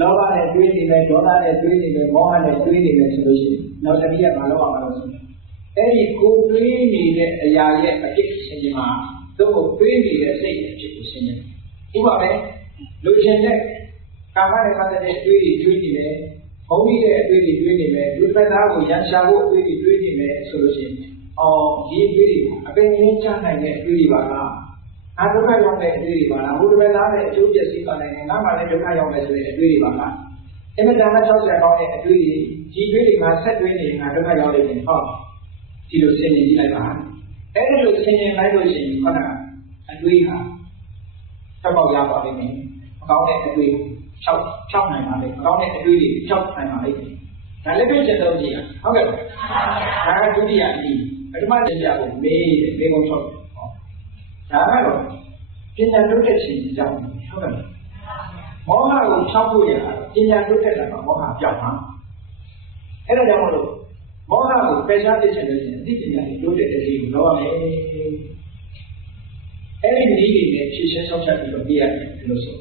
လောဘနဲ့တွေးနေမယ်ဒေါသနဲ့တွေးနေမယ်မောဟနဲ့တွေးနေမယ်ဆိုလို့ရှိရင်နောက်တစ်နည်းကမလုပ်အောင်မလုပ်ဘူးအဲ့ဒီကိုတွေးနေတဲ့အရာရဲ့အဖြစ်ရှင်းခြင်းမှာသူ့ကိုတွေးနေတဲ့စိတ်အဖြစ်ကိုရှင်းခြင်းဥပမာလူချင်းတဲ့ကာမနဲ့ပတ်သက်တဲ့အတွေးတွေတွေးနေတယ်ဘုံကြီးတဲ့အတွေးတွေတွေးနေမယ်လူတစ်သားကိုရန်ရှာဖို့အတွေးတွေတွေးနေမယ်ဆိုလို့ရှိရင်အော်ဒီအတွေးတွေအပင်ရင်းချနိုင်တဲ့အတွေးတွေပါလား ငါဒုက္ခရောက်တဲ့အတွေးတွေပါလားဘုရားသားနဲ့အကျိုးပျက်စီးသွားနိုင်တယ်ငါမှလည်းဒုက္ခရောက်မယ်ဆိုတဲ့အတွေးတွေပါလားအင်မတန်မှ60ကောင်းတဲ့အတွေးတွေဒီတွေးတွေကဆက်တွေးနေငါဒုက္ခရောက်နေတယ်ဟုတ်ဒီလိုဆင်ခြင်ကြည့်လိုက်ပါအဲ့ဒီလိုဆင်ခြင်လိုက်လို့ရှိရင်ခုနကအတွေးဟာတစ်ပေါက်ရပါလိမ့်မယ်မကောင်းတဲ့အတွေး၆၆နိုင်ပါလိမ့်မကောင်းတဲ့အတွေးတွေ၆နိုင်ပါလိမ့်မယ်ဒါလည်းပြည့်စုံတော့ကြည့်ရဟုတ်ကဲ့ဒါကဒုတိယအပြီးပထမတင်ပြဖို့မေးတယ်မေးကုန်ချုပ် ဒါကတော့ပညာတိုးတက်ခြင်းကြောင့်ဟုတ်ကဲ့မောဟကိုဖြောက်ဖို့ရတာပညာတိုးတက်တာကမောဟပြောင်းမှာအဲ့ဒါကြောင့်မလို့မောဟကိုပယ်ရှားသိချင်လို့ရှိရင်အသိပညာကိုတိုးတက်တဲ့ဒီကိုလောက်ရမယ်အဲ့ဒီနည်းတွေနဲ့ဖြည့်ရှင်းဆောင်ချက်ပြီးတော့ပြရတယ်လို့ဆို